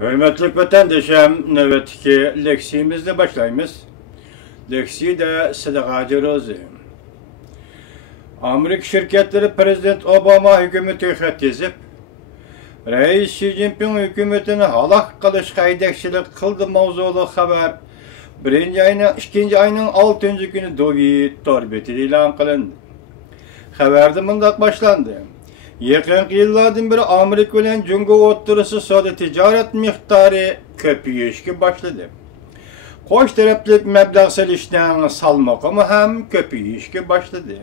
Hürmetli vatandaşım, nöbetdeki leksiyimizle başlayımız. Leksiyi de Sıdık Rozi. Amerika şirketleri Prezident Obama hükümeti yetkizip, Reis Xi Jinping hükümetini halak kılış haydakçılık kıldı mavzulu haber 2. ayının 6. günü dogi torbeti ilan kılındı. Haberde mındak başlandı. Yakın yıllardan beri Amerika ile Cungo oturusu soda ticaret miktarı köpüyüşke başladı. Koş taraflık meblağ selişten salmakımı hem köpüyüşke başladı.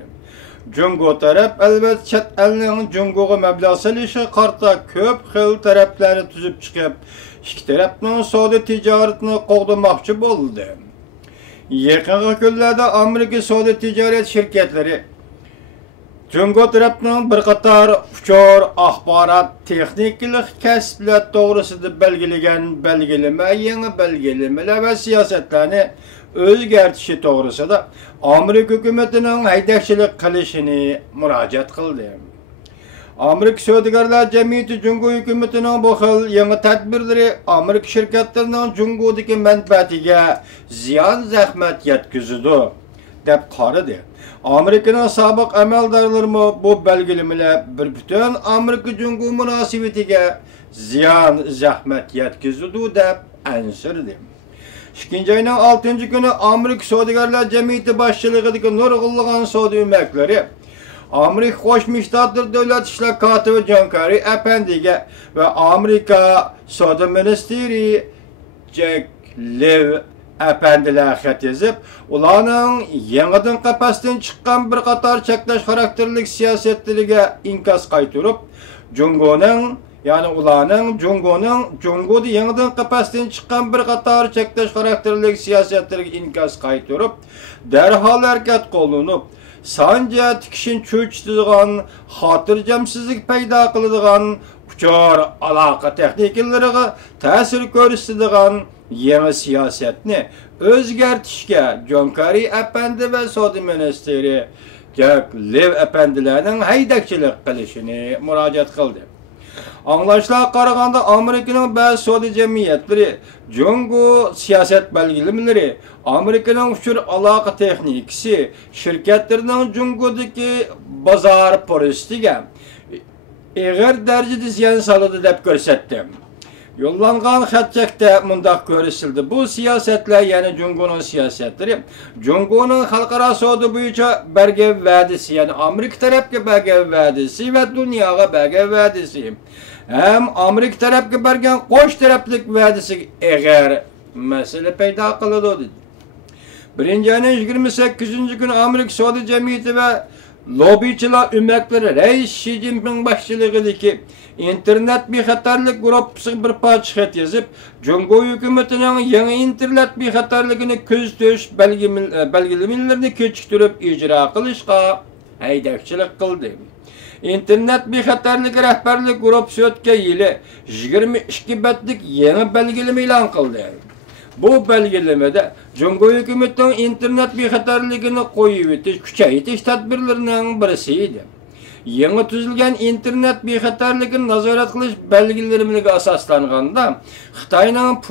Cungo taraf elbet çet elinin Cungo'ga meblağ selişi karta köp xil tarafları tüzüp çıkıp iki tarafının soda ticaretini qoğdamakçı oldu. Yakın günlerde Amerika soda ticaret şirketleri Cungo tarafının bir qatar uçur, axbarat, texniklik kəsblər doğrusunda belgileme, yeni belgilemeler ve siyasetlerini özgertişi doğrusunda Amerika hükümetinin haydakçılık kılışını müracaat kıldı. Amerika Södügarlar Cemiyeti Cungo hükümetinin bu xil yeni tedbirleri Amerika şirketlerinin Cungo'daki menfaatiga ziyan zahmet yetkizdi deb qaradı. Amerika'nın sabık əməldarları bu belgelemeler bir bütün Amerika Cungo münasibetiga ziyan zahmet yetkizdi deb ansirdi. 2. ayının 6. günü Amerika Södügarlar Cemiyeti başçılığındaki nurgulluğun soda ümekleri Amerika Qo'shma Shtatlar Davlat ishlar kotibi John Kerry Efendiga ve Amerika Soda Ministri Jack Lew Efendiler xat yazıp, ularning yangidan qapasdan chiqqan bir qator cheklash xarakterlik siyosatlariga inkas qaytarib, Cungo'da yangidan qapasdan chiqqan bir qator cheklash xarakterlik siyosatlariga inkas qaytarib, darhol harakat qo'llanib, sanja tikishin cho'chitadigan, xotirjamsizlik paydo qiladigan uçur aloqa texnikalariga ta'sir ko'rsatadigan yeni siyasetini özgertişke John Kerry Efendi ve Soda Ministeri Jack Lew Efendilerinin haydakçılık kılışını müracaat kıldı. Anlaşılan qaraganda Amerika'nın bazı soda cemiyetleri, Cungo siyaset belgelemeleri, Amerika'nın uçur alaka teknikisi, şirketlerinin Cungo'daki bazar polistiga eğer derecede ziyan saladı deb gösterdim. Yollanğan xatçakda mundaq görüsüldü. Bu siyasetler yani Cungo'nun siyasetleri, Cungo'nun halkara soda boyunca berge vədisi, yani Amerika tarafı berge vədisi ve dünyaya berge vədisi. Hem Amerika tarafı bergen qoş taraflık vədisi eğer mesele peyda kılıdı. 1. ayının 28. günü Amerika Soda Cemiyeti ve lobbyçiler ümekleri Reis Xi Jinping başçılığındaki internet bexatarlik grupsi bir parça xat yazıp, Cungo hükümetinin yeni internet bexatarligini ko'zitish belgelemelerini kechiktirib icra qilishga haydakçılık kıldı. İnternet bexatarlik rahbarlik grupsi o'tgan yili 22 betlik yeni belgeleme e'lon qildi. Bu belgelemede Cungo hükümetinin internet bexatarligini kuchaytirish tadbirlarining birisiydi. Yeni tüzülgen internet bexatarligini nazorat qilish belgilerimine asaslanganda Xitoyning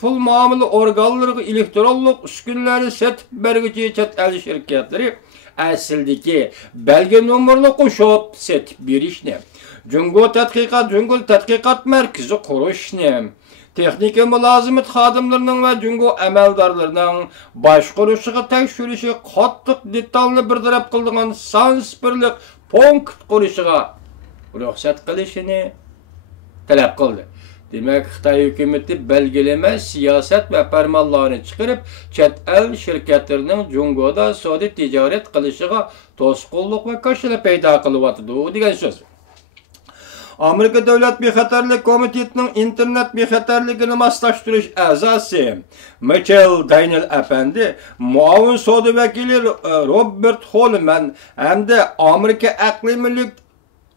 pul muomala organlariga elektronlik uskunlarni sotib beruvchi chet el shirkatlari asildagi belge nomerni qo'shib sotib berishni, Cungo tadqiqot markazi qurishni, texnika mülazimet xodimlarining va Cungo amaldarlarining boshqarishiga tekshirishi qattiq detalli bir taraf qildigan sansperlik punkt qurishiga ruxsat qilishini talab qildi. Demek Xitoy hükümeti belgeleme, siyaset ve fermanlarını çıkarıp chet el şirketlerining Cungo'da soda ticaret qilishig'a to'sqinlik ve qarshilik paydo qilyapti degan so'z. Amerika Davlat Bexatarlik Komitetining internet bexatarligini moslashtirish a'zosi Michael Daniel Efendi, muavin soda vakili Robert Holman hamda Amerika aqliy mulk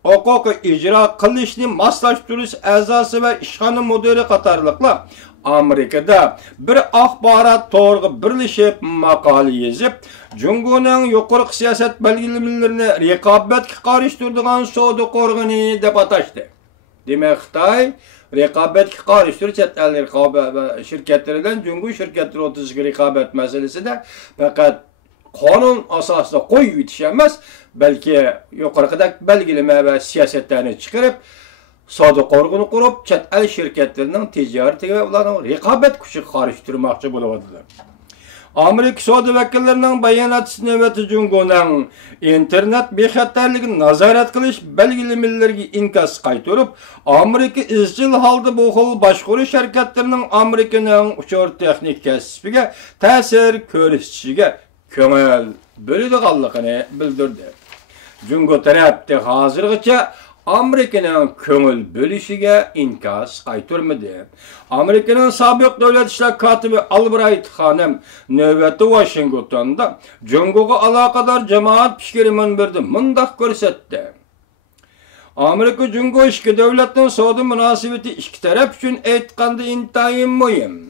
huquqi ijro qilishni moslashtirish a'zosi va ishxona mudiri qatorliqlar Amerika'da bir axborot to'g'ri birlashib maqola yozib, Cungo'ning yuqori siyoset belgilemelerini raqobatga qarshi turadigan soda qo'rg'ini deb atashdi. Demek Xitay rekabetki karıştırır chet el şirketlerinden Cumhur şirketleri o'rtasidagi rekabet meselesinde fakat kanun asasida qo'yib yetişemez. Belki yukarıdaki belgileme ve siyasetlerini çıkarıp savdo qorg'ini qurib, chet el şirketlerinin ticareti ve ularning rekabet kuchi qarıştırmoqchi bo'lyaptilar. Amerika savdo vakillarining bayonotchisi navbati Jungoning internet bexatarligini nazorat qilish belgilamalariga inkas qaytarib, Amerika izchil holda bu xil boshqaruv şirketlarining Amerikaning uchar texnik kasbiga ta'sir ko'rsatishiga ko'ngil bo'ladiganligini bildirdi. Jungo tarafda hozirgacha Amerika'nın köngül bölüşüge inkas qaytarmadı. Amerika'nın sabiq davlat ishlar katibi Albright Xanem növbeti Washington'da Jungo'ga alaqadar jamoat fikri munbirdi mundaq ko'rsatdi. Amerika Jungo ikki davlatning savdo munosabati ikki taraf uchun aytganda intayin muhim.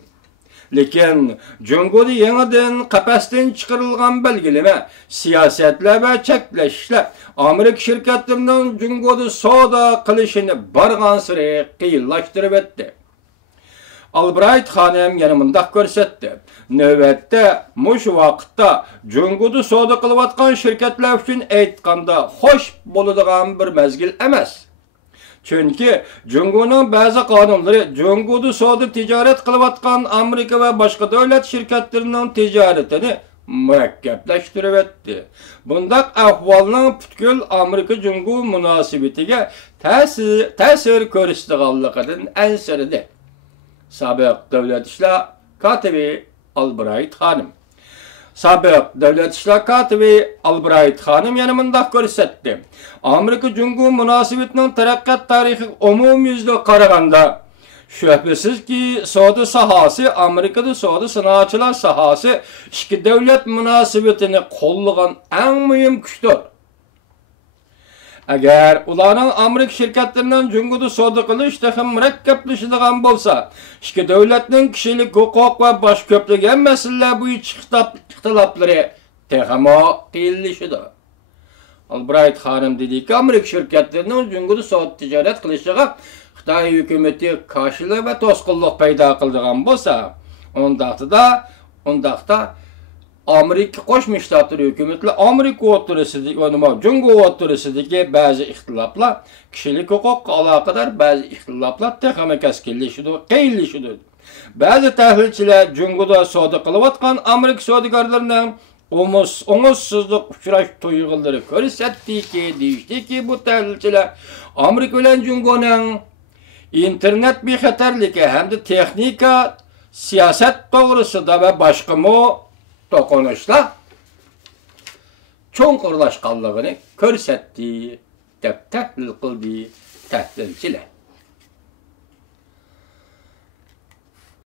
Lekin Jungo'da yangidan qapasdan chiqarilgan belgilama, siyosatlar va cheklashlar Amerika şirketlerining Jungo'da savdo qilishini bargan sari qiyinlashtirib etdi. Albright Xanem yana mundaq ko'rsatdi. Navbatda mush vaqtda Jungo'da savdo qilayotgan shirkatlar uchun aytganda xo'sh bo'ladigan bir mezgil emas. Çünkü Jungo'nun bazı kanunları Jungo'da savdo ticaret qilayotgan Amerika ve başka devlet şirketlerinin ticaretini murakkablaştırib etdi. Bundaq ahvolning butkul Amerika Jungo munosabatiga ta'sir ko'rsatganligidan ansiridi. Sabiq davlat ishlar katibi Albright Xanem. Sabiq davlat ishlar katibi Albright Xanem yana mundaq ko'rsatdi. Amerika Jungo munosabatining taraqqiyot tarixi umumyuzda qaraganda şüphesiz ki savdo sahası Amerika'da savdo sanoatchilar sahası ikki davlat munosabatini qo'llagan eng muhim kuchdir. Agar ularning Amerika şirketlerining Jungo'da savdo qilish texim murakkablashadigan bo'lsa, ikki davlatning kishilik huquq va boshqa ko'plagan masalalar bo'yicha ixtiloflari texmo qiyinlashidir. Albright Xanem dediki, Amerika şirketlerining Jungo'da savdo tijorat qilishiga Xitay hükümeti karşılığı ve to'sqinlik paydo qildigan bo'lsa, ondaqda Amerika Qo'shma Shtatlar hükümeti Amerika o'rtasidagi va Jungo o'rtasidagi ba'zi ixtiloflar, kishilik huquqqa aloqador ba'zi ixtiloflar texnik kaskinlashadi, qiyinlashadi. Ba'zi tahlilchilar Jungoda savdo qilayotgan Amerika savdogarlarining umutsuzlik uchrash tuyg'ulari ko'rsatdiki, deyishdiki, bu tahlilchilar Amerika bilan Jungoning internet bexatarligi hamda texnika, siyaset to'g'risida va boshqa to'qinishlar cho'nqurlashganligini ko'rsatdi deb tahlil qildi tahlilchilar.